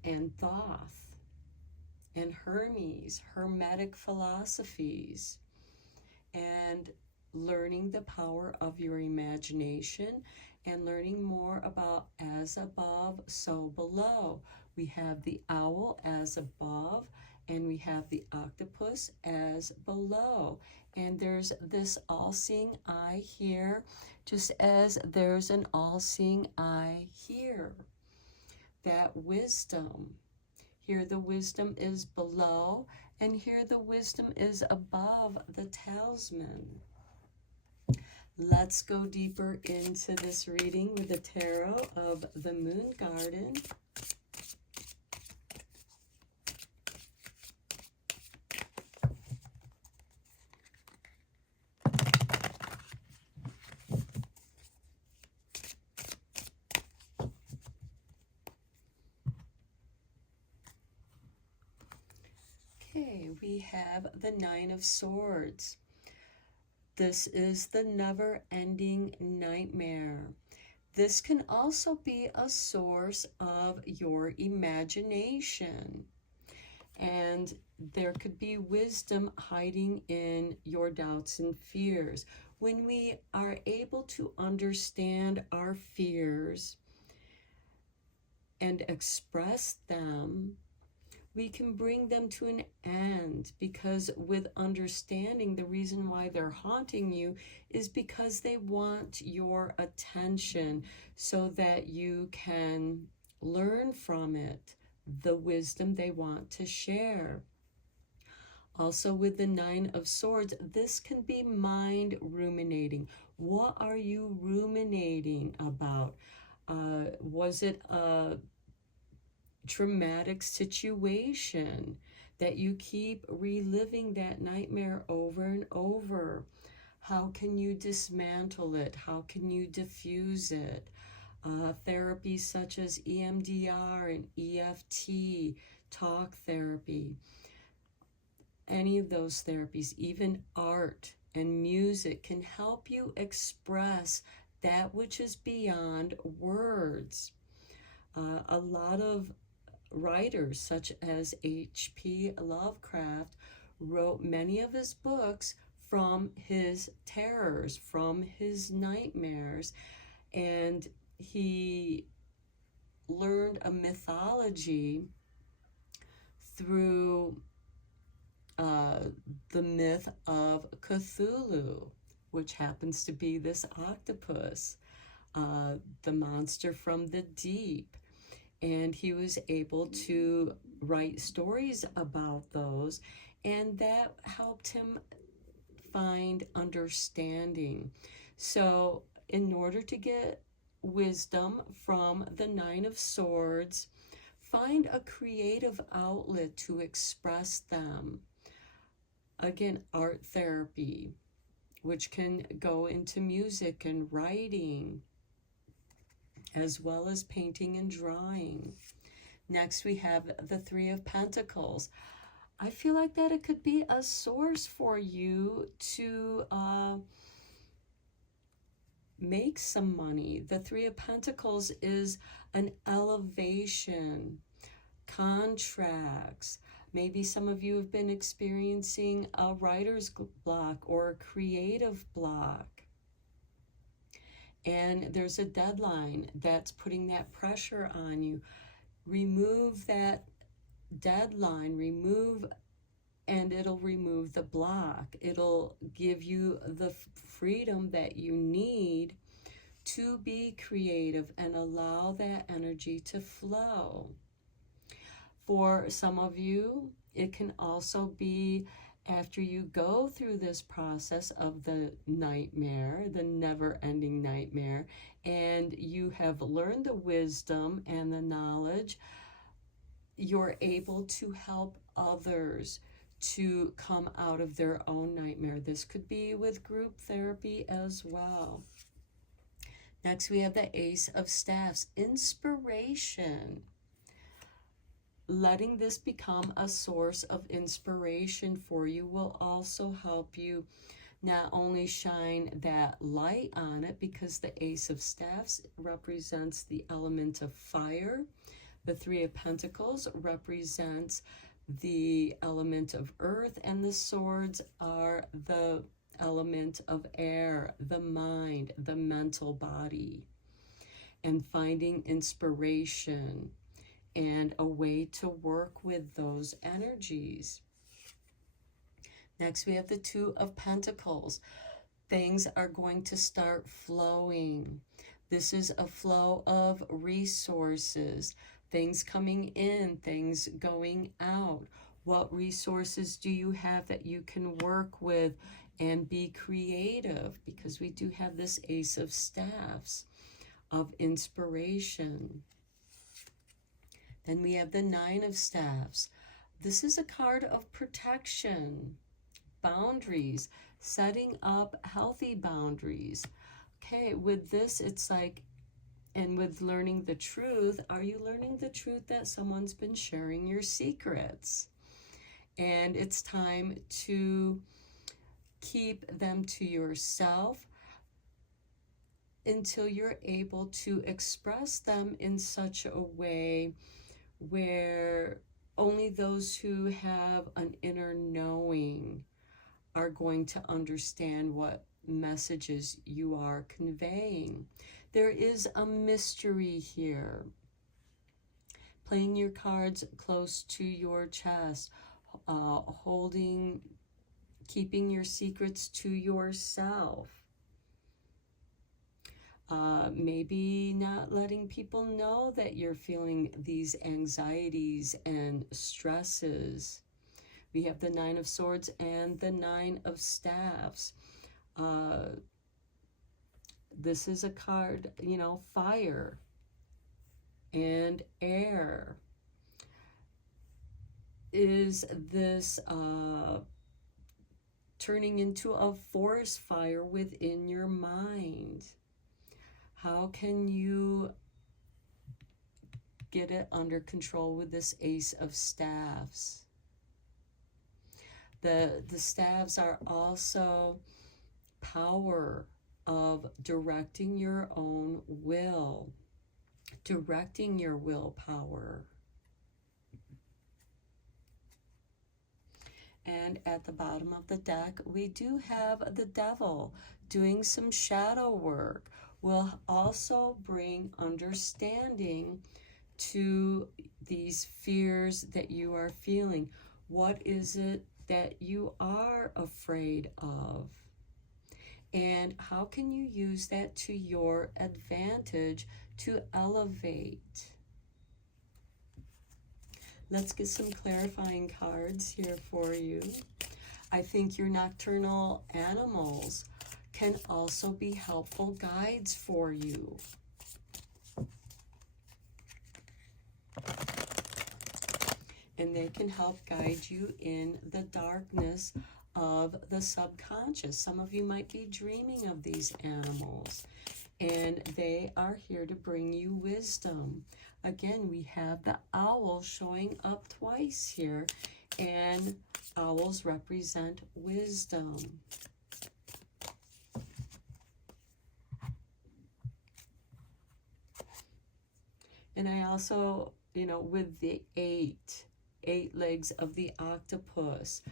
and Thoth and Hermes, Hermetic philosophies, and learning the power of your imagination and learning more about as above, so below. We have the owl as above, and we have the octopus as below. And there's this all-seeing eye here, just as there's an all-seeing eye here. That wisdom. Here the wisdom is below, and here the wisdom is above the talisman. Let's go deeper into this reading with the tarot of the Moon Garden. Okay, we have the Nine of Swords. This is the never-ending nightmare. This can also be a source of your imagination. And there could be wisdom hiding in your doubts and fears. When we are able to understand our fears and express them, we can bring them to an end, because with understanding, the reason why they're haunting you is because they want your attention so that you can learn from it the wisdom they want to share. Also with the Nine of Swords, this can be mind ruminating. What are you ruminating about? Was it a traumatic situation that you keep reliving that nightmare over and over? How can you dismantle it? How can you diffuse it? Therapies such as EMDR and EFT, talk therapy, any of those therapies, even art and music can help you express that which is beyond words. A lot of writers such as H.P. Lovecraft wrote many of his books from his terrors, from his nightmares, and he learned a mythology through the myth of Cthulhu, which happens to be this octopus, the monster from the deep. And he was able to write stories about those, and that helped him find understanding. So in order to get wisdom from the Nine of Swords, find a creative outlet to express them. Again, art therapy, which can go into music and writing, as well as painting and drawing. Next, we have the Three of Pentacles. I feel like that it could be a source for you to make some money. The Three of Pentacles is an elevation, contracts. Maybe some of you have been experiencing a writer's block or a creative block. And there's a deadline that's putting that pressure on you. Remove that deadline, and it'll remove the block. It'll give you the freedom that you need to be creative and allow that energy to flow. For some of you, it can also be after you go through this process of the nightmare, the never-ending nightmare, and you have learned the wisdom and the knowledge, you're able to help others to come out of their own nightmare. This could be with group therapy as well. Next, we have the Ace of Staffs, inspiration. Letting this become a source of inspiration for you will also help you not only shine that light on it, because the Ace of Staffs represents the element of fire. The Three of Pentacles represents the element of earth, and the swords are the element of air, the mind, the mental body. And finding inspiration and a way to work with those energies. Next, we have the Two of Pentacles. Things are going to start flowing. This is a flow of resources, things coming in, things going out. What resources do you have that you can work with and be creative? Because we do have this Ace of Staffs of inspiration. Then we have the Nine of Staffs. This is a card of protection, boundaries, setting up healthy boundaries. Okay, with this, it's like, and with learning the truth, are you learning the truth that someone's been sharing your secrets? And it's time to keep them to yourself until you're able to express them in such a way where only those who have an inner knowing are going to understand what messages you are conveying. There is a mystery here. Playing your cards close to your chest, keeping your secrets to yourself. Maybe not letting people know that you're feeling these anxieties and stresses. We have the Nine of Swords and the Nine of Staffs. This is a card, fire and air. Is this turning into a forest fire within your mind? How can you get it under control with this Ace of Staffs? The staves are also power of directing your own will, directing your willpower. And at the bottom of the deck, we do have the Devil doing some shadow work. Will also bring understanding to these fears that you are feeling. What is it that you are afraid of? And how can you use that to your advantage to elevate? Let's get some clarifying cards here for you. I think your nocturnal animals can also be helpful guides for you. and they can help guide you in the darkness of the subconscious. Some of you might be dreaming of these animals, and they are here to bring you wisdom. Again, we have the owl showing up twice here, and owls represent wisdom. And I also, with the eight legs of the octopus,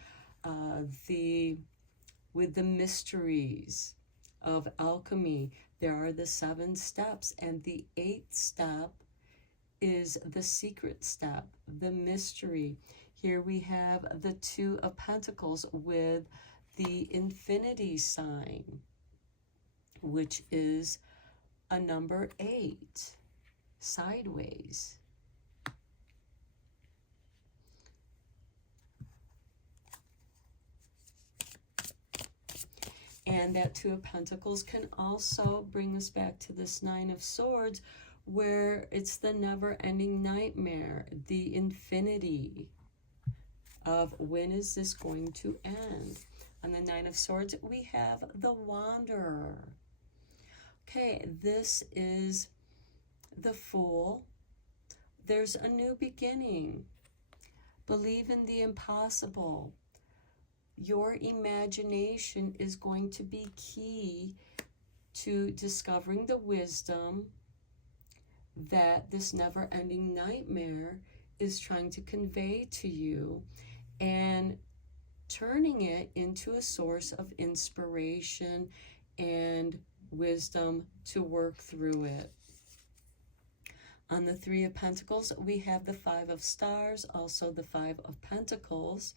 with the mysteries of alchemy, there are the 7 steps, and the 8th step is the secret step, the mystery. Here we have the 2 of Pentacles with the infinity sign, which is a number 8, sideways. And that 2 of Pentacles can also bring us back to this 9 of Swords, where it's the never-ending nightmare, the infinity of when is this going to end. On the 9 of Swords, we have the Wanderer. Okay, this is the Fool. There's a new beginning. Believe in the impossible. Your imagination is going to be key to discovering the wisdom that this never-ending nightmare is trying to convey to you, and turning it into a source of inspiration and wisdom to work through it. On the 3 of Pentacles, we have the 5 of Stars, also the 5 of Pentacles.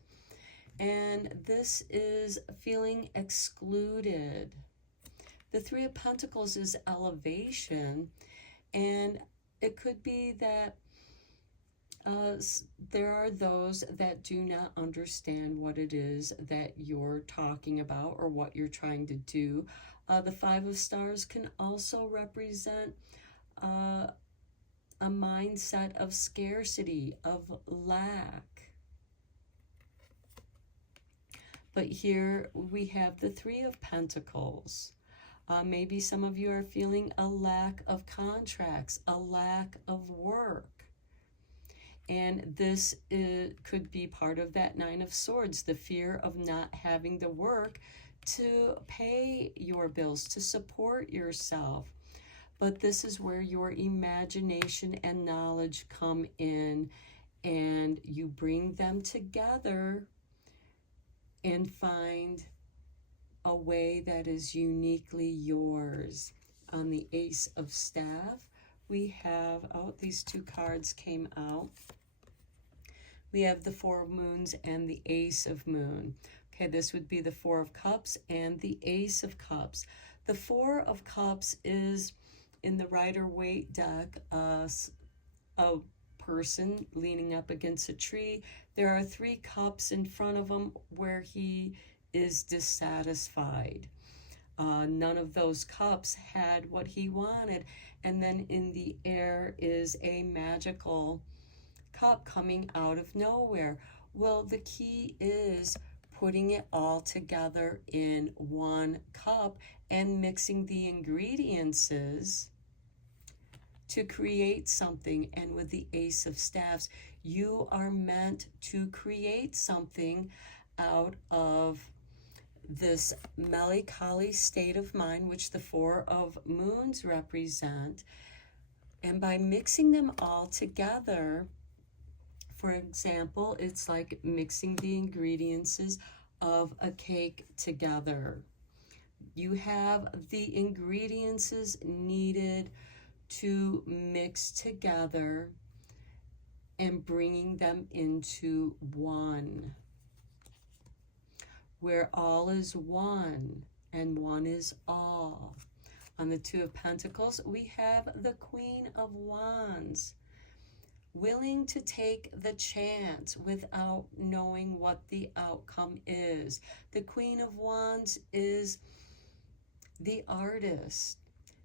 And this is feeling excluded. The 3 of Pentacles is elevation, and it could be that there are those that do not understand what it is that you're talking about or what you're trying to do. The 5 of Stars can also represent a mindset of scarcity, of lack. But here we have the 3 of Pentacles. Maybe some of you are feeling a lack of contracts, a lack of work. And this could be part of that 9 of Swords, the fear of not having the work to pay your bills, to support yourself. But this is where your imagination and knowledge come in, and you bring them together and find a way that is uniquely yours. On the Ace of Staff, we have, these 2 cards came out. We have the 4 of Moons and the Ace of Moon. Okay, this would be the 4 of Cups and the Ace of Cups. The 4 of Cups is, in the Rider-Waite deck, a person leaning up against a tree. There are 3 cups in front of him where he is dissatisfied. None of those cups had what he wanted. And then in the air is a magical cup coming out of nowhere. Well, the key is putting it all together in one cup and mixing the ingredients to create something. And with the Ace of Staffs, you are meant to create something out of this melancholy state of mind, which the 4 of Moons represent. And by mixing them all together, for example, it's like mixing the ingredients of a cake together. You have the ingredients needed to mix together and bringing them into one, where all is one and one is all. On the 2 of Pentacles, we have the Queen of Wands, willing to take the chance without knowing what the outcome is. The Queen of Wands is the artist.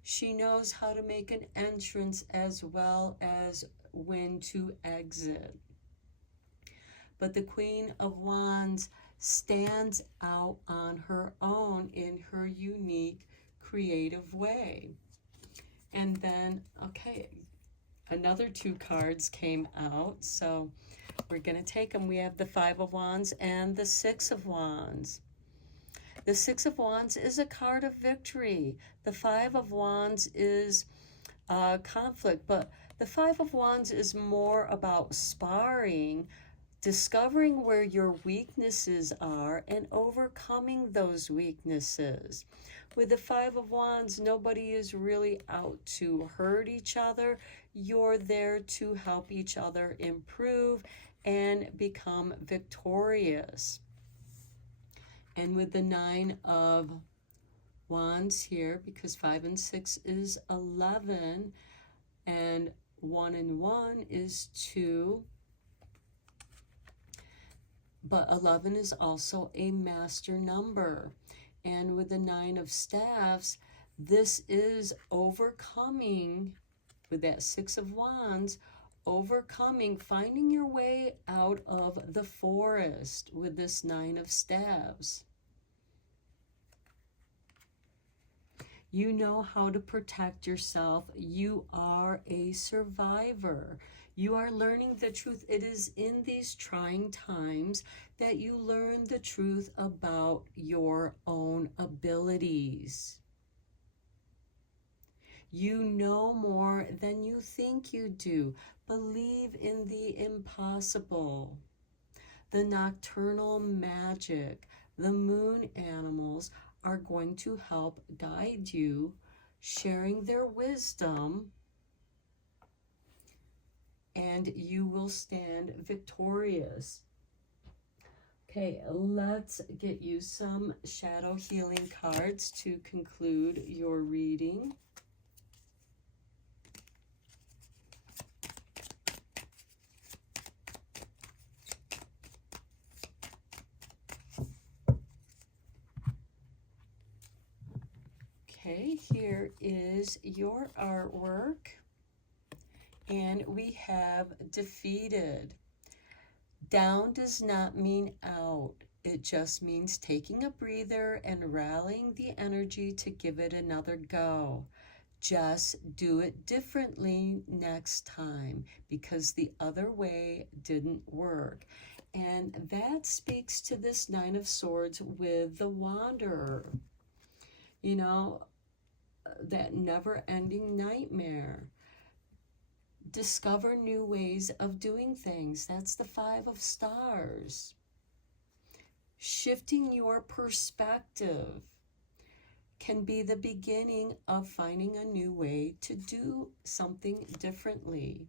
She knows how to make an entrance as well as when to exit. but the Queen of Wands stands out on her own in her unique, creative way. And then, okay, another two cards came out, so we're going to take them. We have the Five of Wands and the Six of Wands. The Six of Wands is a card of victory. The Five of Wands is conflict, but the Five of Wands is more about sparring, discovering where your weaknesses are and overcoming those weaknesses. With the Five of Wands, nobody is really out to hurt each other. You're there to help each other improve and become victorious. And with the Nine of Wands here, because 5 and 6 is 11, and 1 and 1 is 2, but 11 is also a master number. And with the Nine of Staffs, this is overcoming, with that Six of Wands, overcoming, finding your way out of the forest with this Nine of Staves. You know how to protect yourself. You are a survivor. You are learning the truth. It is in these trying times that you learn the truth about your own abilities. You know more than you think you do. Believe in the impossible. The nocturnal magic, the moon animals are going to help guide you, sharing their wisdom, and you will stand victorious. Okay, let's get you some shadow healing cards to conclude your reading. Okay, here is your artwork, and we have defeated. Down does not mean out. It just means taking a breather and rallying the energy to give it another go. Just do it differently next time, because the other way didn't work. And that speaks to this Nine of Swords with the Wanderer. You know, that never-ending nightmare. Discover new ways of doing things. That's the Five of Stars. Shifting your perspective can be the beginning of finding a new way to do something differently.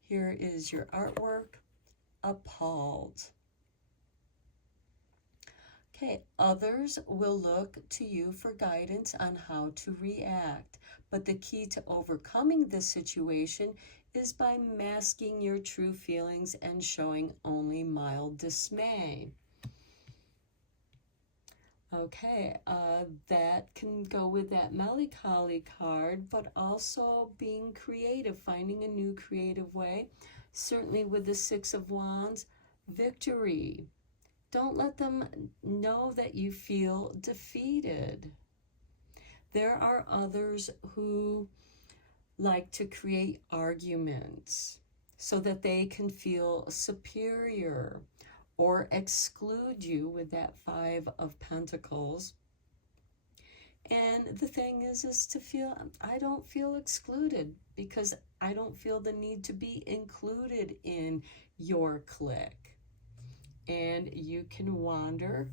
Here is your artwork, Appalled. Okay, others will look to you for guidance on how to react, but the key to overcoming this situation is by masking your true feelings and showing only mild dismay. Okay, that can go with that melancholy card, but also being creative, finding a new creative way. Certainly with the Six of Wands, victory. Don't let them know that you feel defeated. There are others who like to create arguments so that they can feel superior or exclude you with that Five of Pentacles. And the thing is to feel, I don't feel excluded because I don't feel the need to be included in your clique. And you can wander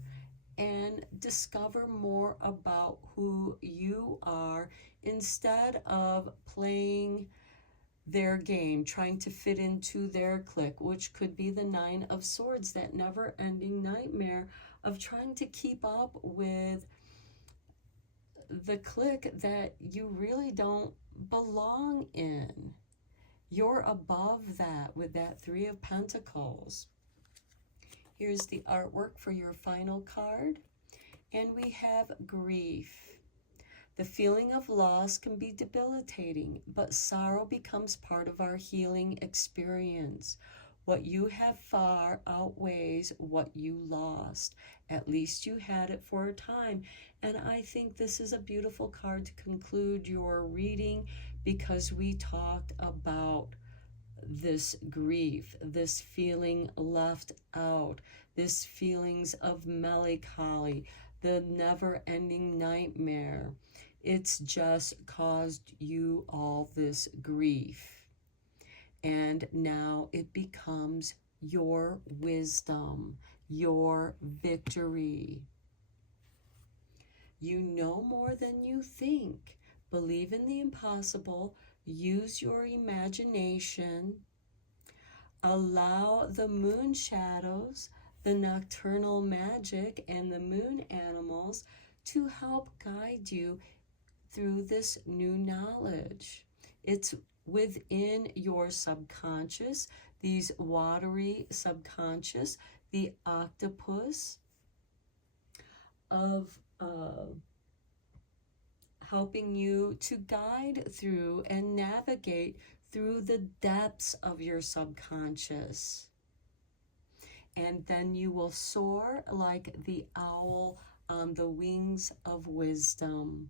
and discover more about who you are instead of playing their game, trying to fit into their clique, which could be the Nine of Swords, that never-ending nightmare of trying to keep up with the clique that you really don't belong in. You're above that with that Three of Pentacles. Here's the artwork for your final card. And we have grief. The feeling of loss can be debilitating, but sorrow becomes part of our healing experience. What you have far outweighs what you lost. At least you had it for a time. And I think this is a beautiful card to conclude your reading, because we talked about this grief, this feeling left out, this feelings of melancholy, the never-ending nightmare. It's just caused you all this grief. And now it becomes your wisdom, your victory. You know more than you think. Believe in the impossible. Use your imagination. Allow the moon shadows, the nocturnal magic, and the moon animals to help guide you through this new knowledge. It's within your subconscious, these watery subconscious, the octopus of helping you to guide through and navigate through the depths of your subconscious. And then you will soar like the owl on the wings of wisdom.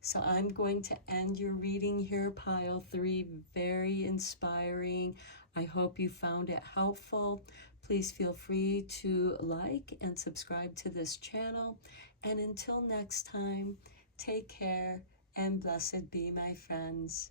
So I'm going to end your reading here, pile 3. Very inspiring. I hope you found it helpful. Please feel free to like and subscribe to this channel. And until next time, take care and blessed be, my friends.